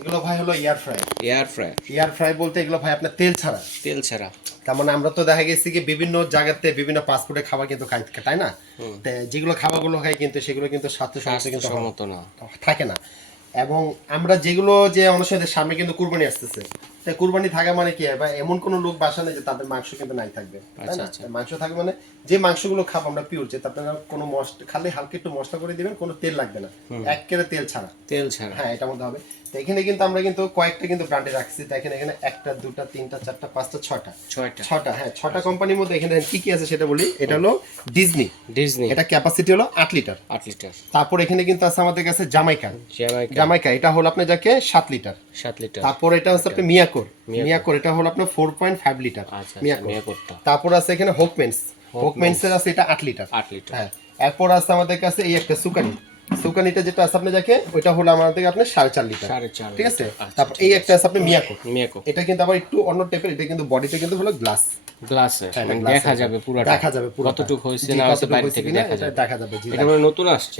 এগুলো ভাই হলো air fry. Air fry. Air fry বলতে এগুলো ভাই আপনার তেল ছাড়া। তেল ছাড়া। তার মানে আমরা তো দেখা গেছে কি বিভিন্ন জায়গাতে বিভিন্ন পাসপোর্টে খাবার কিন্তু খাই, তাই না? তো যেগুলো খাবারগুলো খাই কিন্তু সেগুলো কিন্তু স্বাস্থ্যসম্মত কিন্তু থাকে না। এবং আমরা যেগুলো যে অনুসারে সামনে কিন্তু কুরবানি আসতেছে, তাই কুরবানি থাকা মানে কি বা এমন কোনো লোক বাসা নেই যে তাদের মাংস কিন্তু নাই থাকবে, তাই না? মাংস থাকবে মানে যে মাংসগুলো খাবো আমরা পিওর, যে আপনারা কোনো মশলা খালি হালকা একটু মশলা করে দিবেন, কোনো তেল লাগবে না, একেবারে তেল ছাড়া। তেল ছাড়া, হ্যাঁ, এটার মধ্যে হবে। তো এখানে কিন্তু আমরা কিন্তু কয়েকটা কিন্তু ব্র্যান্ডে রাখছি। তো এখানে একটা দুটা তিনটা চারটা পাঁচটা ছয়টা, হ্যাঁ, ছয়টা কোম্পানির মধ্যে এখানে কি কি আছে সেটা বলি। এটা হলো ডিজনি, এটা ক্যাপাসিটি হলো 8 লিটার। তারপর এখানে কিন্তু আছে আমাদের কাছে জামাইকা, এটা হলো আপনার যাকে 7 লিটার। তারপর এটা হচ্ছে আপনার মিয়াকোর, এটা হলো আপনার 4.5 লিটার মিয়াকোরটা। তারপর আছে এখানে হোকমেন্সের আছে এটা 8 লিটার। হ্যাঁ, এরপর আছে আমাদের কাছে এই একটা সুকানিটা যেটা আছে আপনি যাকে, ওইটা হলো আমাদের আপনার 4.5 লিটার, ঠিক আছে। তারপর এই একটা আছে আপনার মিয়াকো, এটা কিন্তু আবার একটু অন্য টাইপের। এটা কিন্তু বডিতে কিন্তু হলো গ্লাসে দেখা যাবে পুরোটা, কতটুকু হইছে না হইছে বাইরে থেকে দেখা যাবে। এটা মানে নতুন আসছে,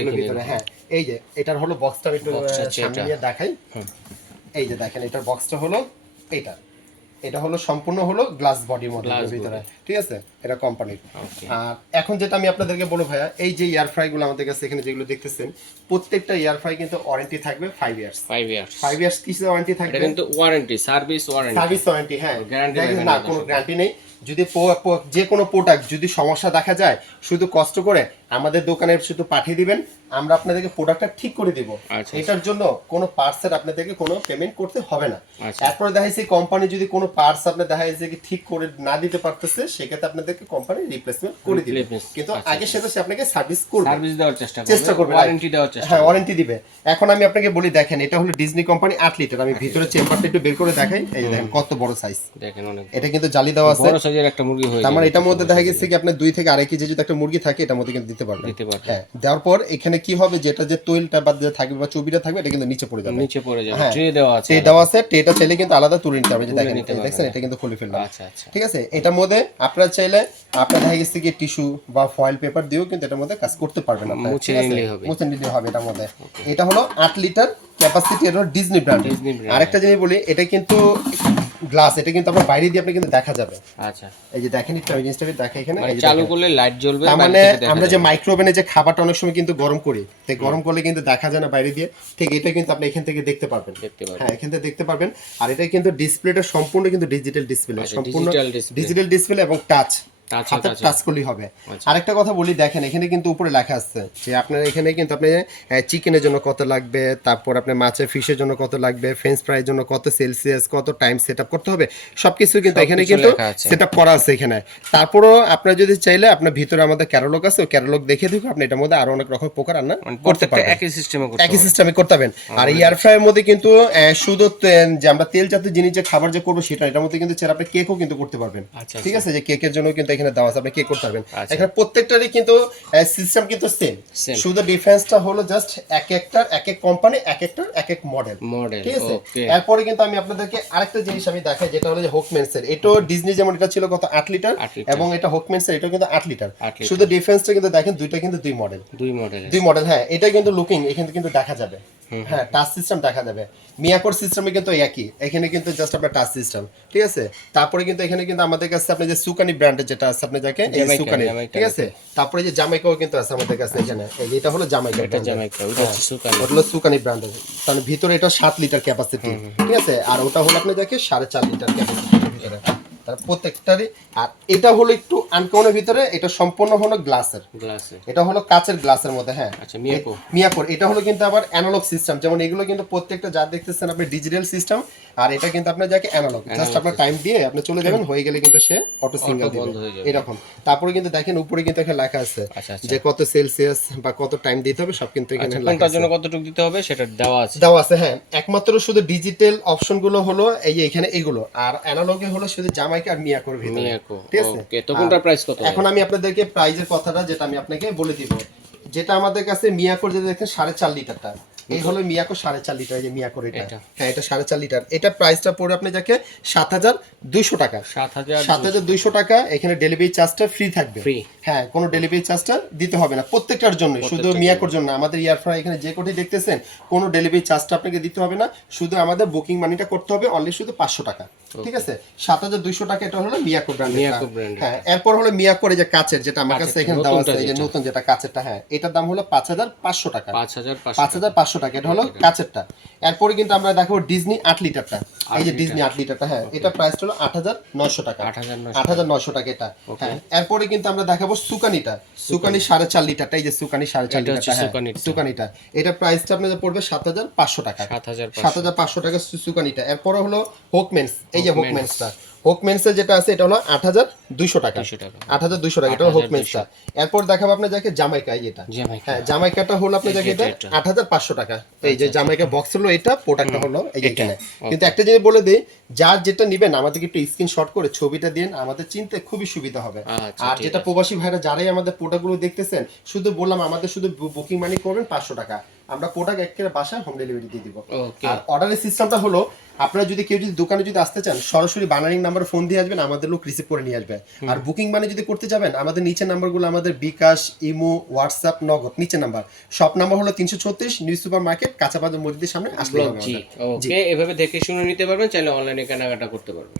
এগুলোর ভিতরে। হ্যাঁ, এই যে এটার হলো বক্সটা একটু সামনে নিয়ে দেখাই। এই যে দেখেন এটার বক্সটা হলো এটা হলো সম্পূর্ণ হলো গ্লাস বডির মধ্যে ভিতরে, ঠিক আছে। এটা কোম্পানির। আর এখন যেটা আমি আপনাদেরকে বলবো ভাইয়া, এই যে এয়ার ফ্রাই গুলো আমাদের কাছে এখানে যেগুলো দেখতেছেন, প্রত্যেকটা এয়ার ফ্রাই কিন্তু ওয়ারেন্টি থাকবে 5 ইয়ার্স। কিসের ওয়ারেন্টি থাকবে? এটা কিন্তু ওয়ারেন্টি, সার্ভিস ওয়ারেন্টি। হ্যাঁ, না কোনো গ্যারান্টি নেই। যদি যে কোনো প্রোডাক্ট যদি সমস্যা দেখা যায়, শুধু কষ্ট করে আমাদের দোকানে শুধু পাঠিয়ে দিবেন, আমরা আপনাদেরকে প্রোডাক্টটা ঠিক করে দিব। এটার জন্য কোনো পার্টসের আপনাদেরকে কোনো পেমেন্ট করতে হবে না। এরপরে দেখা যাচ্ছে কোম্পানি যদি কোনো পার্টস আপনার দেখা যাচ্ছে কি ঠিক করে না দিতে পারতেছে, সেক্ষেত্রে আপনাদেরকে কোম্পানি রিপ্লেসমেন্ট করে দিবে। কিন্তু আগে সেটা সে আপনাকে সার্ভিস দেওয়ার চেষ্টা করবে, ওয়ারেন্টি দিবে। এখন আমি আপনাকে বলি, দেখেন এটা হলো ডিজনি কোম্পানি 8 লিটার। আমি ভিতরে চেম্বারটা একটু বের করে দেখাই। এই দেখেন কত বড় সাইজ, দেখেন অনেক। এটা কিন্তু জালি দেওয়া আছে, বড় সাইজের একটা মুরগি হয়ে যায়। তার মানে এটার মধ্যে দেখা গেছে কি আপনার 2 থেকে 2.5 কেজি যদি একটা মুরগি থাকে, এটার মধ্যে কিন্তু দিতে পারবেন। হ্যাঁ, দেওয়ার পর এখানে কি হবে, যেটা যে তৈলটা বাদ দিয়ে থাকবে বা চর্বিটা থাকবে, এটা কিন্তু নিচে পড়ে যাবে। ট্রে দেওয়া আছে, ট্রেটা চাইলে কিন্তু আলাদা তুলে নিতে হবে। যে দেখেন এটা কিন্তু খুলে ফেললাম। ঠিক আছে। এটার মধ্যে আপনারা চাইলে আপনার দেখা গেছে কি টিস্যু বা ফয়েল পেপার দিয়েও কিন্তু এটার মধ্যে কাজ করতে পারবেন। আপনারা মুছে নিলে হবে এটার মধ্যে। এটা হলো 8 লিটার ক্যাপাসিটি, এটা ডিজনি ব্র্যান্ড। আরেকটা জিনিস বলি, এটা কিন্তু গ্লাস, এটা কিন্তু আপনার বাইরে দিয়ে আপনি কিন্তু দেখা যাবে। আচ্ছা, এই যে দেখেন একটু ওই জিনিসটা দেখা, এখানে চালু করলে লাইট জ্বলবে। তার মানে আমরা যে মাইক্রো ওভেনে যে খাবারটা অনেক সময় কিন্তু গরম করি, তো গরম করলে কিন্তু দেখা যায় না বাইরে দিয়ে, ঠিক এটা কিন্তু আপনি এখান থেকে দেখতে পারবেন। হ্যাঁ, এখান থেকে দেখতে পারবেন। আর এটা কিন্তু ডিসপ্লেটা সম্পূর্ণ কিন্তু ডিজিটাল ডিসপ্লে, সম্পূর্ণ ডিজিটাল ডিসপ্লে এবং টাচ, হাতে টাচ করলেই হবে। আরেকটা কথা বলি, দেখেন এখানে কিন্তু উপরে লেখা আছে যে আপনার এখানে কিন্তু আপনি চিকেনের জন্য কত লাগবে, তারপর আপনার মাছের ফিশের জন্য কত লাগবে, ফ্রেঞ্চ ফ্রাইয়ের জন্য কত সেলসিয়াস, কত টাইম সেটআপ করতে হবে, সবকিছু কিন্তু এখানে কিন্তু সেটআপ করা আছে এখানে। তারপরও আপনারা যদি চাইলে আপনার ভিতরে আমাদের ক্যাটালগ আছে, ক্যাটালগ দেখে দেখো আপনি এটার মধ্যে আরো অনেক রকম প্রকার রান্না করতে পারবেন, একই সিস্টেমে করতে পারবেন। আর এয়ার ফ্রাইয়ের মধ্যে কিন্তু শুধু যে আমরা তেল জাতীয় জিনিস যে খাবার যে করবো সেটা, এটার মধ্যে কিন্তু আপনি কেকও কিন্তু করতে পারবেন। ঠিক আছে, যে কেকের জন্য কিন্তু এখানে দেওয়া আছে, আপনি কেক করতে পারবেন। এখানে প্রত্যেকটারই কিন্তু সিস্টেম কিন্তু সেম, শুধু ডিফারেন্সটা হলো জাস্ট এক এক কোম্পানি এক এক মডেল। ঠিক আছে। এরপরে কিন্তু আমি আপনাদেরকে আরেকটা জিনিস আমি দেখাই, যেটা হলো যে হোকমেন্সের। এটাও ডিজনি যেমন এটা ছিল কত 8 লিটার, এবং এটা হোকমেন্সের এটাও কিন্তু 8 লিটার। শুধু ডিফারেন্সটা কিন্তু দেখেন, দুইটা কিন্তু দুই মডেল। হ্যাঁ, এটা কিন্তু লুকিং এখানে কিন্তু দেখা যাবে। হ্যাঁ, টাচ সিস্টেম দেখা যাবে। মিয়াকোর সিস্টেমে কিন্তু একই, এখানে কিন্তু জাস্ট আপনার টাচ সিস্টেম। ঠিক আছে। তারপরে কিন্তু এখানে কিন্তু আমাদের কাছে আপনি যে সুকানি ব্র্যান্ডের যেটা আছে আপনি যাকে এই সুকানি, ঠিক আছে। তারপরে যে জামাইকাও কিন্তু আছে আমাদের কাছে এখানে, এটা হলো জামাইকা, ওটা হচ্ছে সুকানি, ওটা হলো সুকানি ব্র্যান্ডের। তার ভিতরে এটা 7 লিটার ক্যাপাসিটি, ঠিক আছে। আর ওটা হলো আপনি যাকে 4.5 লিটার ক্যাপাসিটির ভিতরে প্রত্যেকটারই। আর এটা হলো একটু আনকমনের ভিতরে, এটা সম্পূর্ণ হলো গ্লাসের, এটা হলো কাচের গ্লাসের মধ্যে। হ্যাঁ, মিয়াকোর এটা হলো কিন্তু আবার অ্যানালগ সিস্টেম। যেমন এগুলো কিন্তু প্রত্যেকটা যা দেখতেছেন আপনি ডিজিটাল সিস্টেম, আর এটা কিন্তু আপনার যাকে অ্যানালগ, জাস্ট আপনার টাইম দিয়ে আপনি চলে যাবেন, হয়ে গেলে কিন্তু সে অটো সিঙ্গেল দিবে এরকম। তারপরে কিন্তু দেখেন উপরে কিন্তু এখানে লেখা আছে যে কত সেলসিয়াস বা কত টাইম দিতে হবে, সব কিন্তু এখানে লেখা আছে। কোনটার জন্য কতটুকু দিতে হবে সেটা দেওয়া আছে। হ্যাঁ, একমাত্র শুধু ডিজিটাল অপশনগুলো হলো এই যে এখানে এগুলো, আর অ্যানালগে হলো শুধু জামাইকা আর মিয়াকোর ভিতরে। ঠিক আছে। ওকে, তো কোনটার প্রাইস কত? এখন আমি আপনাদেরকে প্রাইসের কথাটা যেটা আমি আপনাকে বলে দিব, যেটা আমাদের কাছে মিয়াকোর যেটা দেখেন 4.5 লিটারটা, এই হলো মিয়াকো 4.5 লিটার, এই যে মিয়াকো এটা, হ্যাঁ এটা 4.5 লিটার। এটা প্রাইসটা পড়বে আপনি যাকে 7,200 টাকা, 7,200 টাকা। এখানে ডেলিভারি চার্জটা ফ্রি থাকবে, হ্যাঁ কোনো ডেলিভারি চার্জটা দিতে হবে না প্রত্যেকটার জন্য, শুধু মিয়াকোর জন্য। আমাদের এয়ার ফ্রায়ার এখানে যে কোটি দেখতেছেন কোনো ডেলিভারি চার্জটা আপনাকে দিতে হবে না, শুধু আমাদের বুকিং মানিটা করতে হবে অনলি শুধু 500 টাকা, ঠিক আছে। 7,200 টাকা এটা হলো মিয়াকো ব্র্যান্ড। হ্যাঁ এরপর হলো মিয়াকোর এই যে কাচের, যেটা আমার কাছে এখানে দেওয়া আছে, এই যে নতুন যেটা কাচেরটা, হ্যাঁ এটার দাম হলো 5,500 টাকা, 5,500 টাকা, এটা হলো কাচেরটা। এরপরে কিন্তু আমরা দেখাবো ডিজনি 8 লিটারটা, এই যে ডিজনি 8 লিটারটা, হ্যাঁ এটা প্রাইসটা হলো 8,900 টাকা, 8,900 টাকা এটা। হ্যাঁ এরপরে কিন্তু আমরা দেখাবো সুকানিটা, সুকানি 4.5 লিটারটা, এই যে সুকানি 4.5 লিটারটা, সুকানিটা এটা প্রাইসটা আপনাদের পড়বে 7,500 টাকা, 7,500 টাকা সুকানিটা। এরপরে হলো হোকমেন্স, এই যে হোকমেন্সটা, হোকমেন্সের যেটা আছে এটা হলো 8,200 টাকা, 8,200 টাকা, এটা হোকমেন্সটা। এরপর দেখাবো আপনার যাকে জামাইকা, এই যেটা, হ্যাঁ জামাইকাটা হলো আপনার যাকে এটা 8,500 টাকা। এই যে জামাইকা বক্স হলো এটা, প্রোডাক্টটা হলো এই যে এখানে। কিন্তু একটা জিনিস বলে দিই, যার যেটা নেবেন আমাদেরকে একটু স্ক্রিনশট করে ছবিটা দিন, আমাদের চিনতে খুবই সুবিধা হবে। আর যেটা প্রবাসী ভাইরা যারাই আমাদের প্রোডাক্টগুলো দেখতেছেন, শুধু বললাম আমাদের শুধু বুকিং মানি করবেন 500 টাকা, আমরা প্রোডাক্ট একেবারে বাসায় হোম ডেলিভারি দিয়ে দিব। আর অর্ডারের সিস্টেমটা হলো, আপনারা যদি কেউ যদি দোকানে যদি আসতে চান, সরাসরি বানারিং নাম্বারে ফোন দিয়ে আসবেন, আমাদের লোক রিসিভ করে নিয়ে আসবে। আর বুকিং মানে যদি করতে যাবেন, আমাদের নিচের নাম্বারগুলো, আমাদের বিকাশ, ইমো, হোয়াটসঅ্যাপ, নগদ, নিচের নাম্বার, সব নাম্বার হলো 336 নিউ সুপার মার্কেট, কাঁচাবাজার মসজিদের সামনে আসলে হবে। ওকে, এভাবে দেখে শুনে নিতে পারবেন, চাইলে অনলাইনে কেনাকাটা করতে পারবেন।